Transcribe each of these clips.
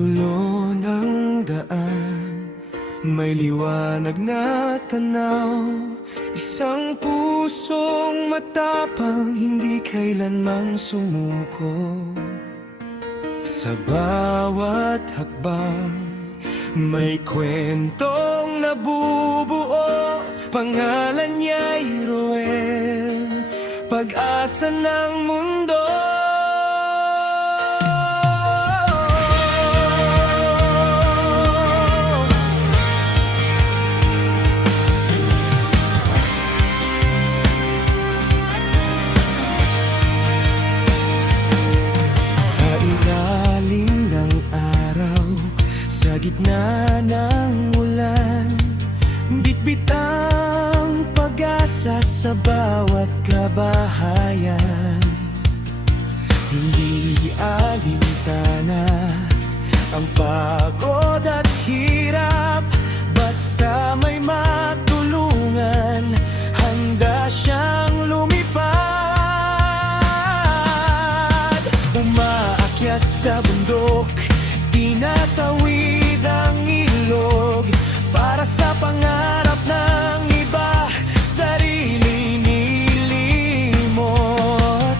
dulo ng daan, may liwanag na tanaw. Isang pusong matapang, hindi kailanman sumuko. Sa bawat hakbang, may kwentong nabubuo. Pangalan niya'y Roel, pag-asa ng mundo. Sa gitna ng ulan, bitbit ang pag-asa sa bawat kabahayan. Hindi alintana ang pagod at hirap, basta may matulungan, handa siyang lumipad. Umaakyat sa bundok, tinatawid ang ilog, para sa pangarap ng iba, sarili nilimot.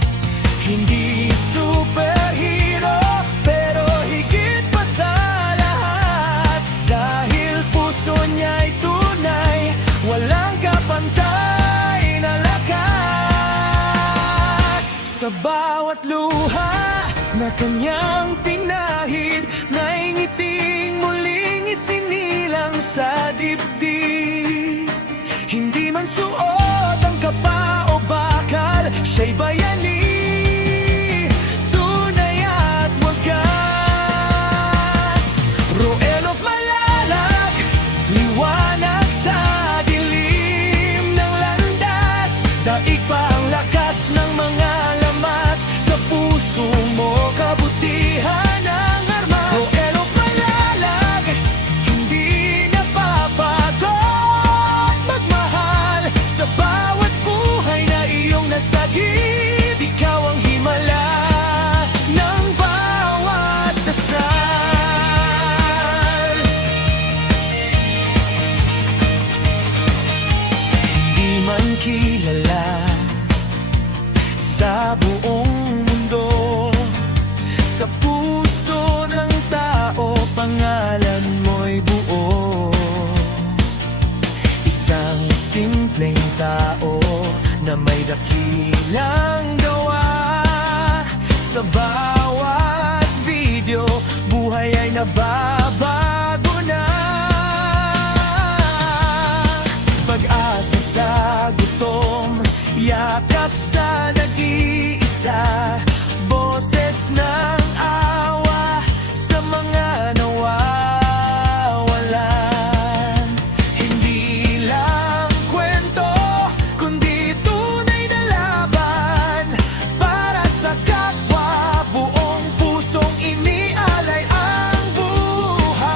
Hindi superhero, pero higit pa sa lahat, dahil puso niya'y tunay, walang kapantay na lakas. Sa bawat luha na kanyang pinahid, may ngiting muling isinilang sa dibdib. Hindi man suot ang kapa o bakal, siya'y bayani, tunay at wagas. Roel of Malalag, liwanag sa dilim ng landas, daig pa ang lakas ng mga lamat, sa puso mo kabutihan ang armas. Roel of Malalag, hindi napapagod magmahal, sa bawat buhay na iyong nasagip, ikaw ang himala ng bawat dasal. Di man kilala sa buong mundo, sa puso ng tao, pangalan mo'y buo. Isang simpleng tao na may dakilang gawa. Sa bawat video, buhay ay nababago na. Pag-asa sa gutom, yakap sa nag-iisa, boses ng awa sa mga nawawalan. Hindi lang kwento, kundi tunay na laban, para sa kapwa, buong pusong inialay ang buhay.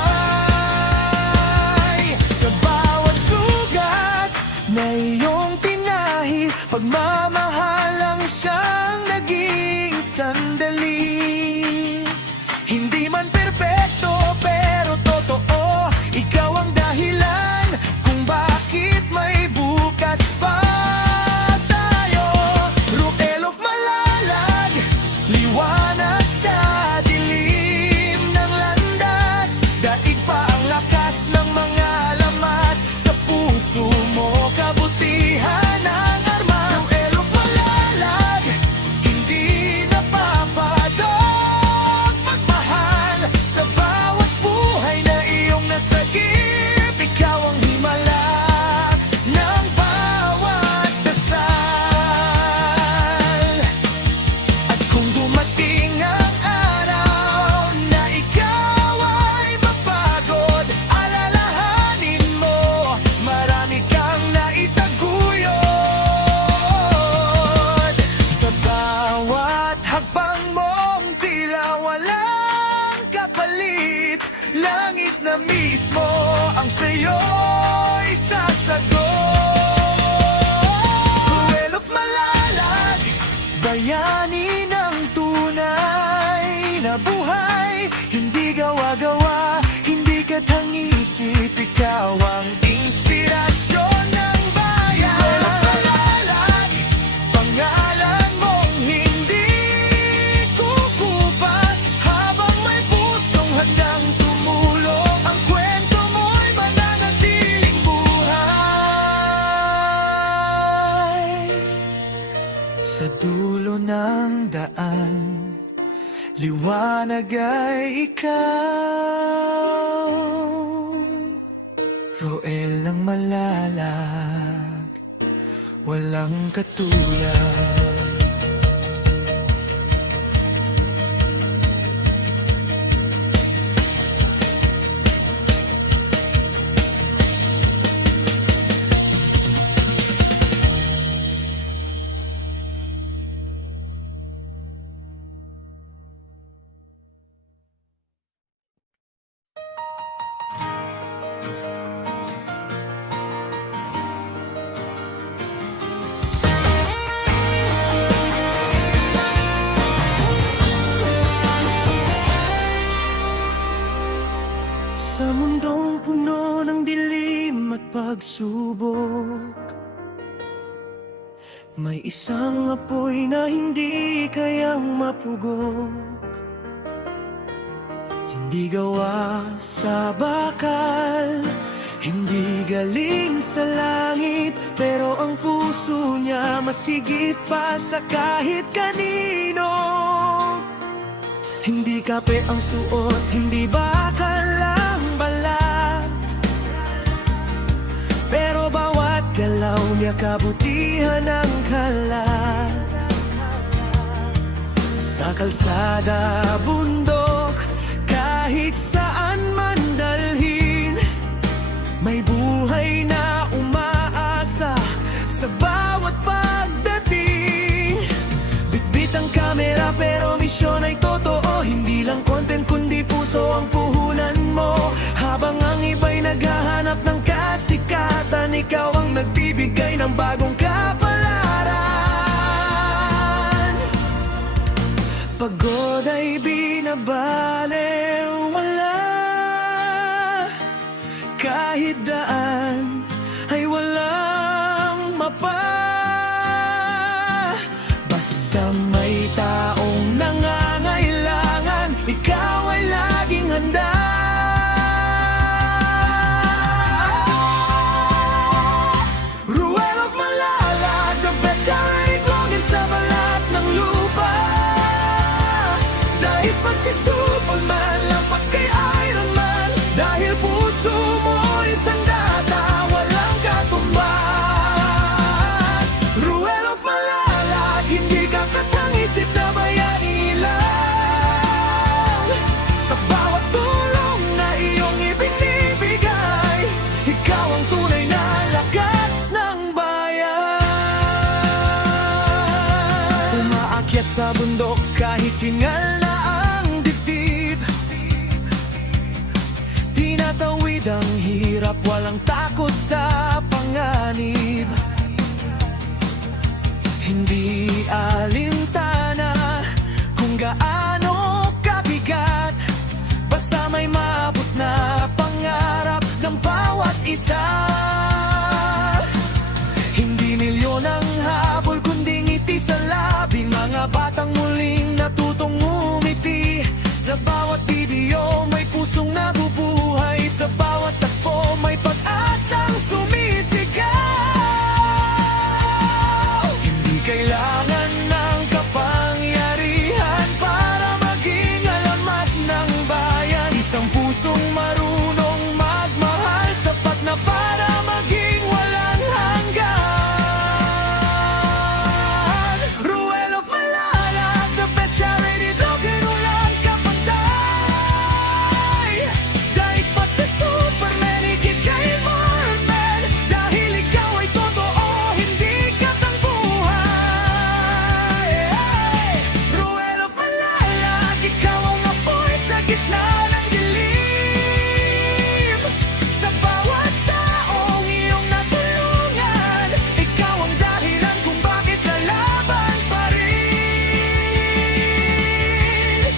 Sa bawat sugat na iyong pinahid, pagmamahal ang siyang naging sandali. Hindi man perpekto, pero totoo, ikaw ang dahilan kung bakit may bukas pa tayo. Roel of Malalag, liwanag sa dilim ng landas, daig pa ang lakas ng mga lamat, sa puso mo kabutihan ang armas. Roel of Malalag, hindi napapagod magmahal, sa bawat buhay na iyong nasagip, ikaw ang himala ng bawat dasal. At kung dumating ang araw na ikaw ay mapagod, alalahanin mo, marami kang naitaguyod. Sa bawat hakbang mong tila walang kapalit, langit na mismo ang sa'yo'y sasagot. Roel of Malalag, bayani ng tunay na buhay, hindi gawa handang tumulong, ang kwento mo'y mananatiling buhay. Sa dulo ng daan, liwanag ay ikaw. Roel ng malalag, walang katulad. Sa mundong puno ng dilim at pagsubok, may isang apoy na hindi kayang mapugok. Hindi gawa sa bakal, hindi galing sa langit, pero ang puso niya masigit pa sa kahit kanino. Hindi kape ang suot, hindi bakal ang balat, pero bawat galaw niya kabutihan ang kalat. Sa kalsada, bundok, kahit saan man dalhin, may buhay na umaasa sa bawat pagdating. Bitbit ang kamera pero misyon ay totoo, hindi lang content kundi puso ang puhunan mo. Habang ang iba'y naghahanap ng kasikatan, ikaw ang nagbibigay ng bagong kapalaran. Pagod ay binabalewala, kahit daan ay walang mapa. Basta may taong nangangailangan, ikaw ay laging handa. Ruel of Malalag, the best charity blogger sa balat ng lupa. Dahil pa si Superman, lampas kay Iron Man. Dahil puso mo'y sandata, walang katumbas. Ruel of Malalag, hindi ka katang-isip na bayani lang. Sa bawat tulong na iyong ibinibigay, ikaw ang tunay na lakas ng bayan. Umaakyat sa bundok kahit hingal na ang dibdib, tinatawid ang hirap, walang takot sa panganib. Hindi alintana kung gaano kabigat, basta may maabot na pangarap ng bawat isa. Hindi milyon ang habol kundi ngiti sa labi, mga batang muling natutong umiti. Sa bawat video may pusong nabubuhay, sa bawat takbo may pag-asang sumisigaw. Hindi kailangan ng kapangyarihan para maging alamat ng bayan. Isang pusong marunong magmahal, sapat na para maging walang hanggan. Ruel of Malalag, the best charity blogger, walang kapantay. Dahil pa si Superman, higit kay Marvel. Dahil ikaw ay totoo, hindi katangbuhay. Ruel of Malalag, ikaw ang apoy sa gitna ng dilim. Sa bawat taong iyong natulungan, ikaw ang dahilan kung bakit lalaban pa rin.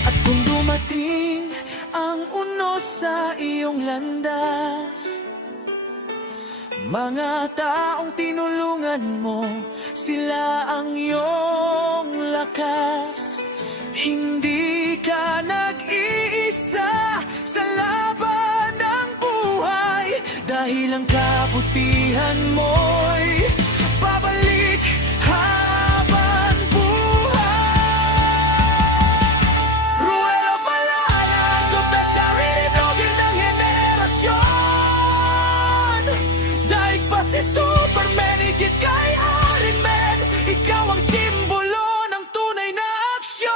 At kung dumating ang unos sa iyong landas, mga taong tinulungan mo, sila ang iyong lakas. Hindi ka nag-iisa Dahil ang kabutihan mo'y babalik habang buhay. Ruel of Malala, Dr. Shari Nobel ng henerasyon. Daig pa si Superman, higit kay Iron Man. Ikaw ang simbolo ng tunay na aksyon.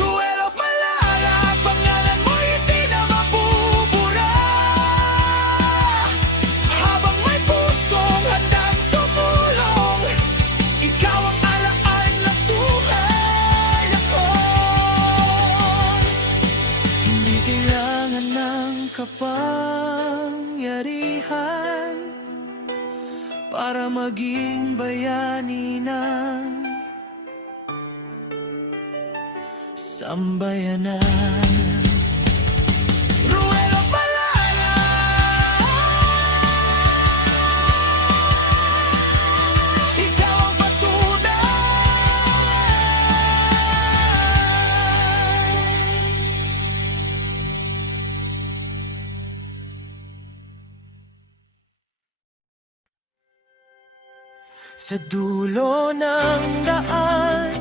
Ruel of Malala, pangalan mo hindi na mabubura. Habang may pusong handang tumulong, ikaw ang alaan ng buhay ako. Hindi kailangan ng kapangyarihan para maging bayani ng sambayanan. Ruel of Malala, ikaw ang patunay. Sa dulo ng daan,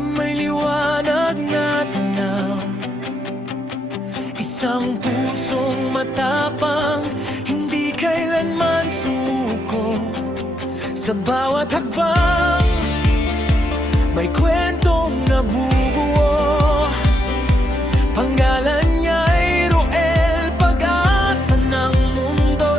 may liwanag na tanaw. Isang pusong matapang, hindi kailanman sumuko. Sa bawat hakbang, may kwentong nabubuo. Pangalan niya'y Ruel, pag-asa ng mundo.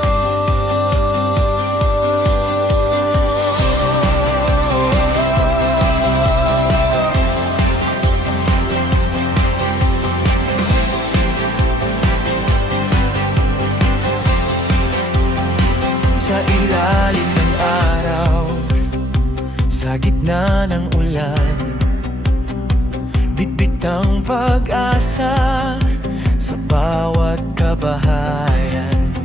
Sa ilalim ng araw, sa gitna ng ulan, bitbit ang pag-asa sa bawat kabahayan.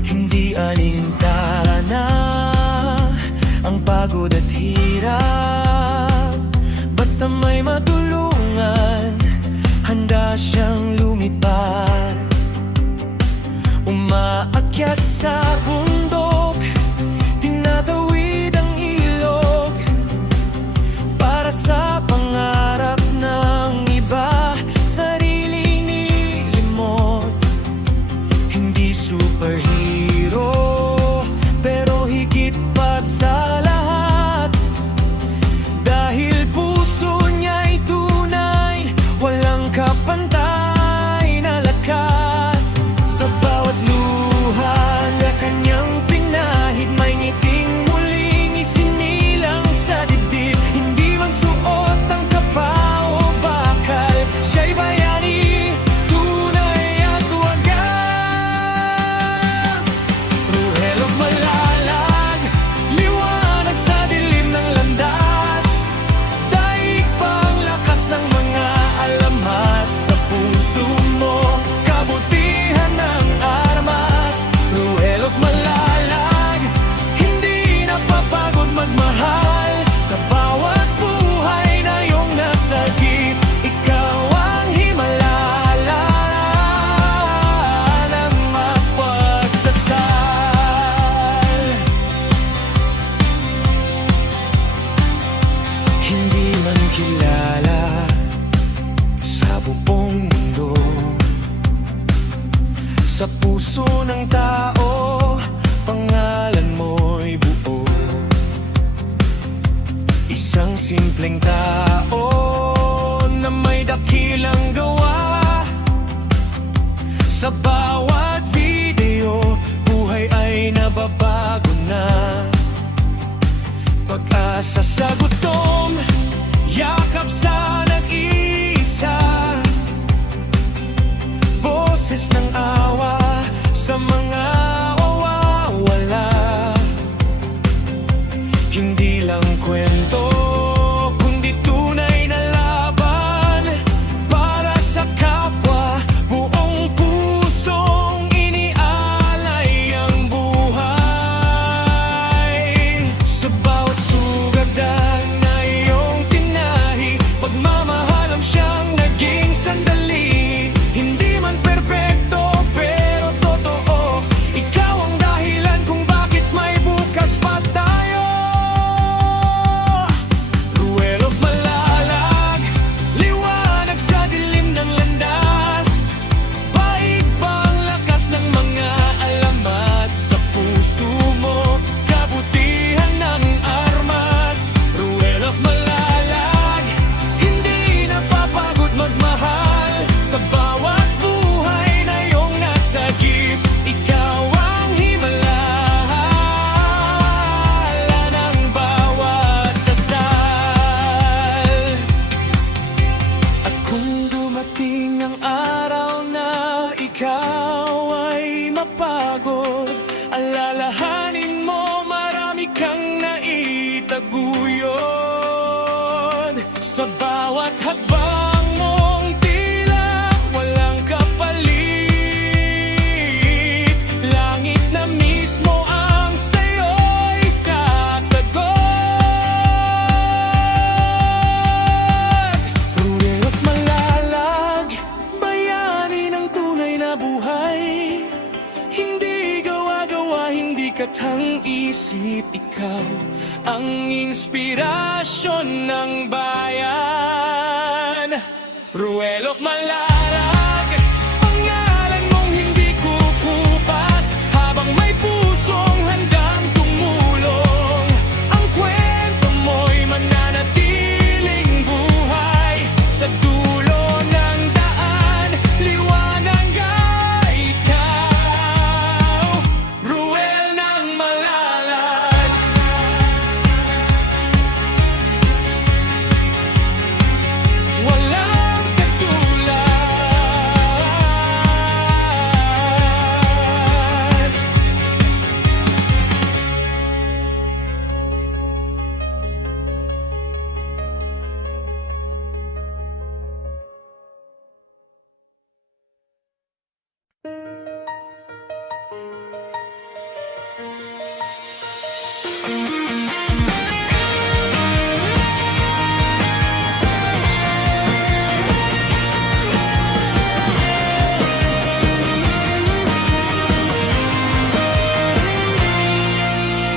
Hindi alintana ang pagod at hirap, basta may matulungan, handa siyang lumipad. Umaakyat sa bundok, tinatawid ang ilog, para sa pangarap ng iba, sariling nilimot. Hindi superhero, pero higit pa sa lahat, dahil puso niya'y tunay, walang kapantay na lakas. Sa bawat luha na kanyang pinahid, may ngiting muling isinilang sa dibdib. Hindi man suot ang kapa o bakal, siya'y bayani, tunay at wagas. Ruel of Malalag, liwanag sa dilim ng landas. Daig pang lakas ng mga alamat sa puso mo, kabutihan ng armas. Ruel of Malalag, hindi napapagod magmahal. Sa bawat buhay na iyong nasagip, ikaw ang himalala ng mapagdasal. Hindi man kilala sa buong mundo, sa puso ng tao, pangalan mo'y buo. Isang simpleng tao na may dakilang gawa. Sa bawat video, buhay ay nababago na. Pag-asa sa gutom, yakap sa nag-iisa, boses ng awa sa mga mawawala. Hindi lang kwento, kundi tunay na laban para sa kapwa. Buong pusong inialay ang buhay. Sa bawat sugat na iyong tinahi, pagmamahal ang siyang naging Kung dumating ang araw na ikaw ay mapagod, alalahanin mo marami kang naitaguyod. Sa bawat hakbang mong tila walang kapalit, langit na mismo ang sa'yo'y sasagot. Rurero't malalag, bayani ng tunay na buhay. Hindi gawa-gawa, hindi katang isip, ikaw ang inspirasyon ng bayan. Ruelo't malalag, pangalan mong hindi kukupas, habang may pusong handang tumulong. Ang kwento mo'y mananatiling buhay sa dulo ng daan, liwanag ay ikaw. Ruel ng malalag, walang katulad.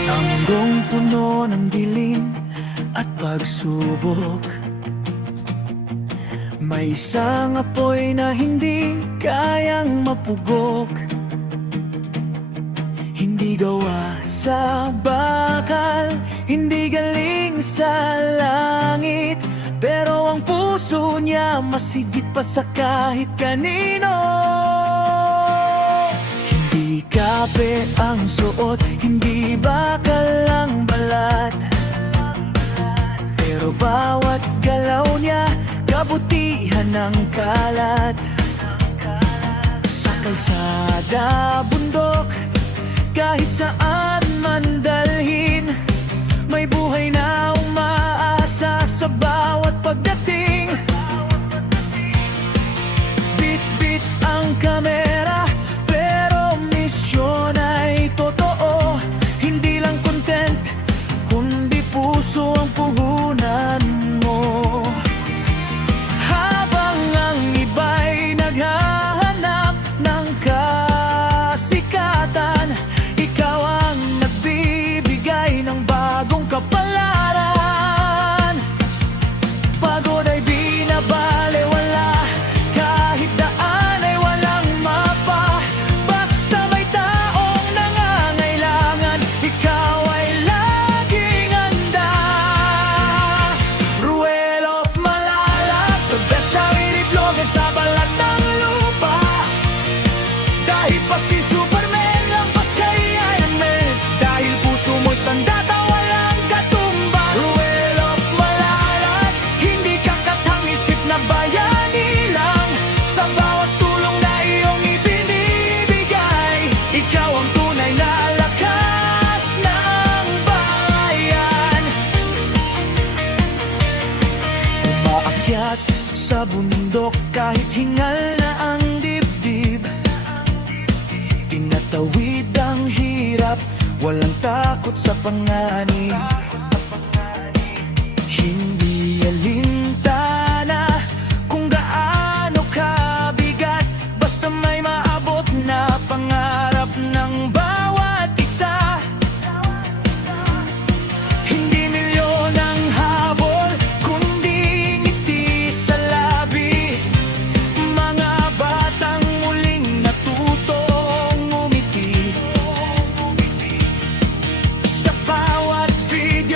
Sa mundong puno ng dilim at pagsubok, may isang apoy na hindi kayang mapugok. Hindi gawa sa bakal, hindi galing sa langit, pero ang puso niya masigit pa sa kahit kanino. Hindi kape ang suot, hindi bakal ang balat, pero bawat galaw niya kabutihan ng kalat. Sa kalsada, bundok, kahit saan man dalhin, may buhay na umaasa sa bawat pagdating. Bit-bit ang kamera, pero misyon ay totoo. Hindi lang content, kundi puso ang puhunan mo. Habang ang iba'y naghahanap ng kasikatan, ikaw ang nagbibigay ng bagong kapalaran. Pagod ay binabalewala, kahit daan ay walang mapa. Basta may taong nangangailangan, ikaw ay laging handa. Ruel of Malalag, the best charity vlogger sa balat ng lupa. Dahil pa si Superman, lampas kay Iron Man. Dahil puso mo'y sandata, walang katumbas. Ruel of Malalag, hindi ka katang-isip na bayani lang. Sa bawat tulong na iyong ibinibigay, ikaw ang tunay na lakas ng bayan. Umaakyat sa bundok kahit hingal na ang dibdib, tinatawid ang hirap, walang takot sa panganib. Hindi alintana kung gaano kabigat, basta may maabot na pangarap ng bawat isa. Hindi milyon ang habol, kundi ngiti sa labi. Mga batang muling natutong umiti. Sa bawat feed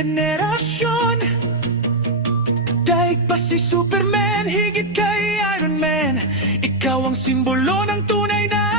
henerasyon. Daig pa si Superman, higit kay Iron Man. Ikaw ang simbolo ng tunay na